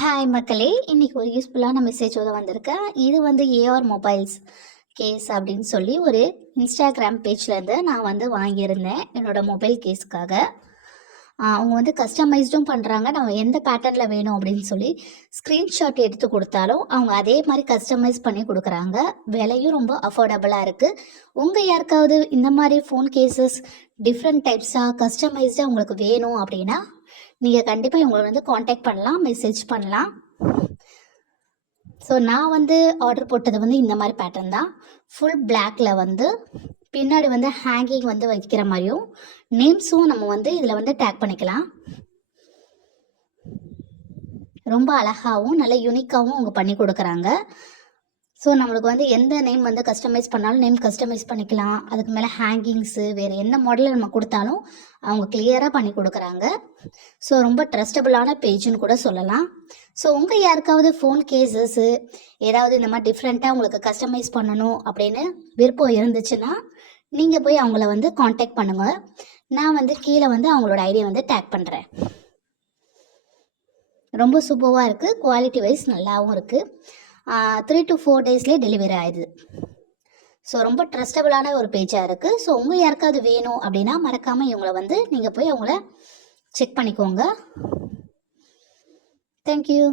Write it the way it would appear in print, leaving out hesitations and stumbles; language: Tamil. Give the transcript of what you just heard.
ஹாய் மக்களே, இன்னைக்கு ஒரு யூஸ்ஃபுல்லான மெசேஜோட வந்திருக்கேன். இது வந்து ஏஆர் மொபைல்ஸ் கேஸ் அப்படின்னு சொல்லி ஒரு இன்ஸ்டாகிராம் பேஜ்லேருந்து நான் வந்து வாங்கியிருந்தேன் என்னோட மொபைல் கேஸுக்காக. அவங்க வந்து கஸ்டமைஸ்டும் பண்ணுறாங்க. நம்ம எந்த பேட்டர்னில் வேணும் அப்படின்னு சொல்லி ஸ்க்ரீன்ஷாட் எடுத்து கொடுத்தாலும் அவங்க அதே மாதிரி கஸ்டமைஸ் பண்ணி கொடுக்குறாங்க. விலையும் ரொம்ப அஃபோர்டபுளாக இருக்குது. உங்கள் யாருக்காவது இந்த மாதிரி ஃபோன் கேசஸ் டிஃப்ரெண்ட் டைப்ஸாக கஸ்டமைஸ்டாக உங்களுக்கு வேணும் அப்படின்னா நீங்கள் கண்டிப்பாக இவங்களை வந்து காண்டாக்ட் பண்ணலாம், மெசேஜ் பண்ணலாம். ஸோ நான் வந்து ஆர்டர் போட்டது வந்து இந்த மாதிரி பேட்டர்ன் தான். ஃபுல் பிளாக்ல வந்து பின்னாடி வந்து ஹேங்கிங் வந்து வைக்கிற மாதிரியும் நேம்ஸும் நம்ம வந்து இதில் வந்து டேக் பண்ணிக்கலாம். ரொம்ப அழகாகவும் நல்ல யூனிக்காகவும் அவங்க பண்ணி கொடுக்குறாங்க. ஸோ நம்மளுக்கு வந்து எந்த நேம் வந்து கஸ்டமைஸ் பண்ணாலும் நேம் கஸ்டமைஸ் பண்ணிக்கலாம். அதுக்கு மேலே ஹேங்கிங்ஸு வேறு என்ன மாடலில் நம்ம கொடுத்தாலும் அவங்க கிளியராக பண்ணி கொடுக்குறாங்க. ஸோ ரொம்ப ட்ரஸ்டபுளான பேஜுன்னு கூட சொல்லலாம். ஸோ உங்கள் யாருக்காவது ஃபோன் கேசஸ்ஸு ஏதாவது இந்த மாதிரி டிஃப்ரெண்ட்டாக உங்களுக்கு கஸ்டமைஸ் பண்ணணும் அப்படின்னு விருப்பம் இருந்துச்சுன்னா நீங்கள் போய் அவங்கள வந்து காண்டாக்ட் பண்ணுங்கள். நான் வந்து கீழே வந்து அவங்களோட ஐடியை வந்து டேக் பண்ணுறேன். ரொம்ப சூப்பராக இருக்குது. குவாலிட்டி வைஸ் நல்லாவும் இருக்குது. 3 to 4 டேஸ்லேயே டெலிவரி ஆயிடுது. ஸோ ரொம்ப ட்ரஸ்டபுளான ஒரு பேஜாக இருக்குது. ஸோ உங்கள் யாருக்காவது வேணும் அப்படின்னா மறக்காமல் இவங்களை வந்து நீங்கள் போய் அவங்கள செக் பண்ணிக்கோங்க. தேங்க்யூ.